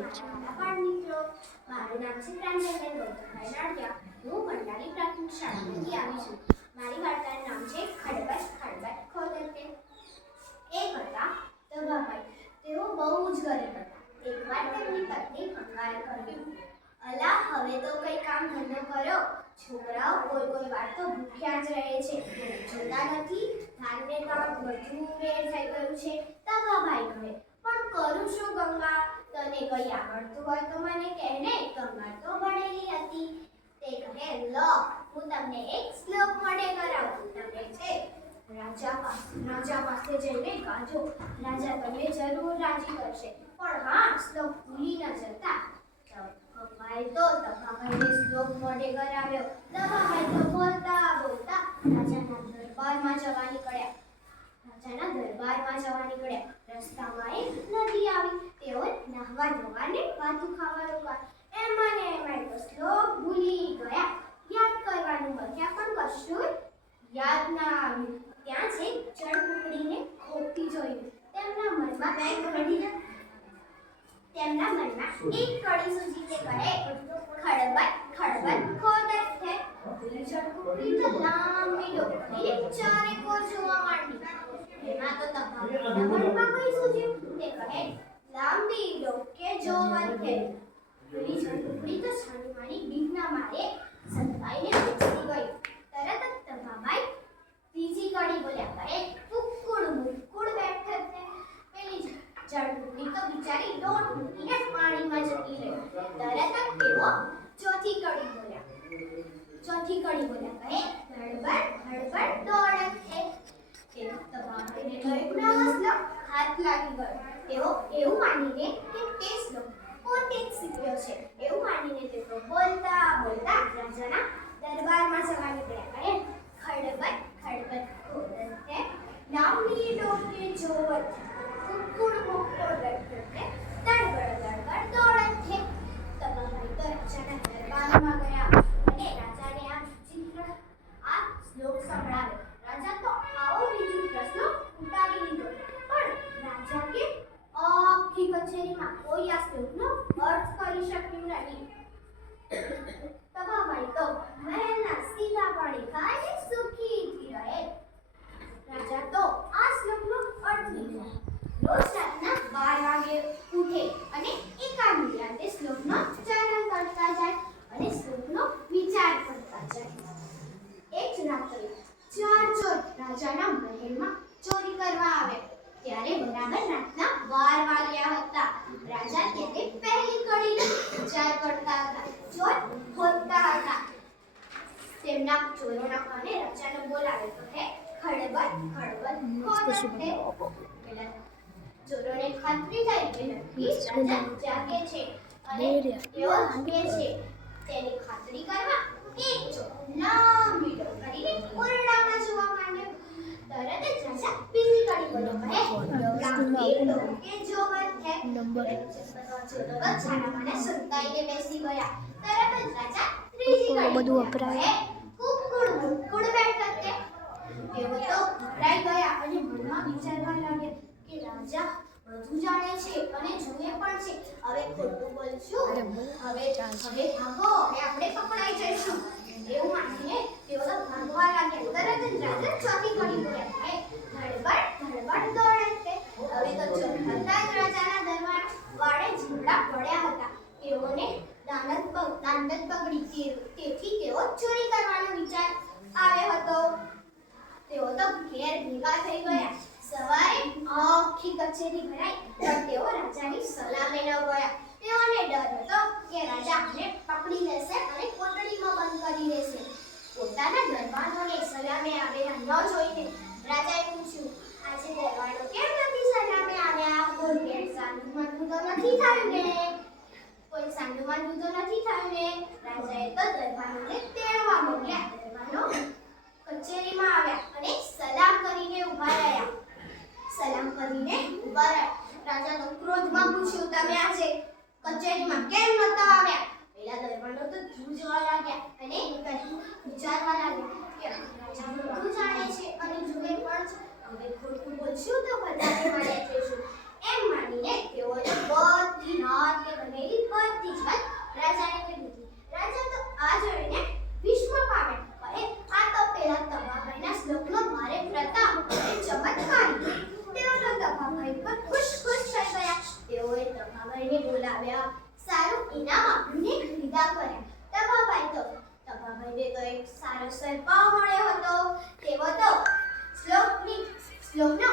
બાળ મિત્રો. મારું નામ છે પ્રાંજલબેન ગૌતમભાઈ નાડિયા. હું ભંડારી પ્રાથમિક શાળામાંથી આવી છું. મારી વાર્તાનું નામ છે ખડબટ ખડબટ ખોદરતે એક હતા તભાભાઈ તેઓ બહુ જ ગરીબ હતા. એકવાર તેમની પત્ની કંગાળ કહ્યું અલા, હવે તો કંઈ કામ ધંધો કરો છોકરાઓ કોઈ કોઈ વાર તો ભૂખ્યા જ રહે છે. જોતા નથી. ધાનને કામ બધું વેર થઈ ગયું છે. તભાભાઈ કહે, પણ કરું શું ગંગા? તને કઈ આવડતું હોય તો મને કહેને કમર તો ભણેલી હતી. તે કહે, લો, હું તમને એક શ્લોક મોઢે કરાવું, તમને છે. રાજા પાસે રાજા પાસે જઈને ગાજો, રાજા તમને જરૂર રાજી કરશે. પણ હા, શ્લોક ભૂલી ન જતા. ભાઈ તો દફાભાઈને શ્લોક મોઢે કરાવ્યો. દફાભાઈ તો બોલતા બોલતા. રાજાના દરબારમાં જવા નીકળ્યા. રાજાના દરબારમાં જવા નીકળ્યા. રસ્તામાં એક નદી આવી. તેઓ નાહવા ધોવાને વાતું ખાવા રોકા એમાં ને એમાં તો શ્લોક ભૂલી ગયા. યાદ કરવાનું બન્યા પણ કશું યાદ ના આવ્યું. ત્યાં છે જળ કુકડીને ખોટી જોયું. તેમના મનમાં કંઈક ઘડી તેમના મનમાં એક કડી સુધી તે કરે. ખડબડ ખડબડ ખોદર છે. જળ કુકડી તો લાંબી ડોકડી ચારે તો તમારા કઈ સૂજ્યું તે કહે લાંબી ડોકે જોવત છે. પેલી જળ તો છાની મારી બીકના મારે સંતાઈને બેસી ગઈ. તરત જ તમાબાઈ ત્રીજી કડી બોલ્યા કહે કુકુડ મુકુડ બેઠત ને પેલી જળકુકડી તો બિચારી દોડ મૂકીને પાણીમાં જતી રહી. તરત જ તેઓ ચોથી કડી બોલ્યા. ચોથી કડી બોલ્યા કહે હડબડ હડબડ દોડત છે. તે તમાબાઈને ગળગડા હસલો હાથ લાગી ગયો. તેઓ એવું કે તમારી દરબારમાં ગયા અને રાજાને આ વિચિત્ર આ શ્લોક સંભળાવ્યો રાજા તો આવો વિચિત્ર શ્લોક ઉતારી લીધો પણ રાજા કે આખી કચેરીમાં કોઈ આ શ્લોકનો અર્થ કરી શક્યું નહીં તમાભાઈ તો મહેલના સીધા પાણી ખાઈને સુખીથી રહે રાજા તો આ શ્લોકનો અર્થ લીધો રોજ રાતના બાર વાગે ઉઠે અને એકાદ નિરાંતે શ્લોકનો ઉચ્ચારણ કરતા જાય અને શ્લોકનો વિચાર કરતા જાય એક રાત્રે ચાર ચોર મહેલમાં ચોરી કરવા આવે. ત્યારે બરાબર રાતના બાર વાગ્યા હતા. રાજા ત્યારે પહેલી કડીનો વિચાર કરતા હતા. ચોર ખોદતા હતા. તેમના ચોરોના કાને રાજાને બોલાવે તો હે ખડબડ ખડબડ ખોદત પેલા ચોરોને ખાતરી જાય કે નક્કી રાજા જાગે છે અને તેઓ હંગે છે. તેની ખાતરી કરવા એક ચોર લાંબી ડોલ કરીને ઓરડામાં જોવા માંડ્યો તરત જ રાજા બીજી કડી બોલો કહે લાંબી ડોલ હે નંબર. ચોરો સંતાઈને બેસી ગયા. તરત જ રાજા ત્રીજી બધું વપરાય. તો ગભરાઈ ગયા અને મનમાં વિચારવા લાગ્યા કે રાજા બધું જાણે છે અને જુએ પણ છે. હવે ખોટું બોલશું. હવે હવે ભાગો હવે આપણે પકડાઈ જઈશું એવું માનીને તેઓ તો ભાગવા લાગ્યા તરત જ રાજા ચોથી કરી બોલ્યા હે ધડબડ ધડબડ દોડે છે હવે તો ચોર હતા જ રાજાના દરબાર વાળે પડ્યા હતા. તેઓને દાનત દાનત પગડી તેથી તેઓ ચોરી કરવાનો વિચાર આવ્યો હતો. તેઓ તો ઘેર ભેગા થઈ ગયા. સવારે આખી કચેરી ભરાઈ, પણ તેઓ રાજાની સલામે ન ગયા. તેઓને ડર હતો કે રાજા આને પકડી લેશે અને કોટડીમાં બંધ કરી દેશે. પોતાના દરબારોને સલામે આવેલા ન જોઈને રાજાએ પૂછ્યું આજે દરબારો કેમ નથી સલામે આવ્યા કોઈ ઘેર સાંજમાં તો નથી થયું ને કોઈ સાંજમાં તો નથી થયું ને રાજાએ તો દરબારને તેડવા મોકલ્યા દરબારો કચેરીમાં આવ્યા અને સલામ કરીને ઊભા રહ્યા. સલામ કરીને ઊભા રહ્યા. રાજા તો ક્રોધમાં પૂછ્યું, તમે આજે કચેરીમાં કેમ નતા આવ્યા? પેલા દરબારો તો ધ્રુજવા લાગ્યા અને વિચારવા લાગ્યા કે રાજા બધું જાણે છે અને જુએ પણ છે, હવે ખોટું બોલશું તો બધાને સારો સર્પ મળ્યો હતો તેવો તો શ્લોકની શ્લોકનો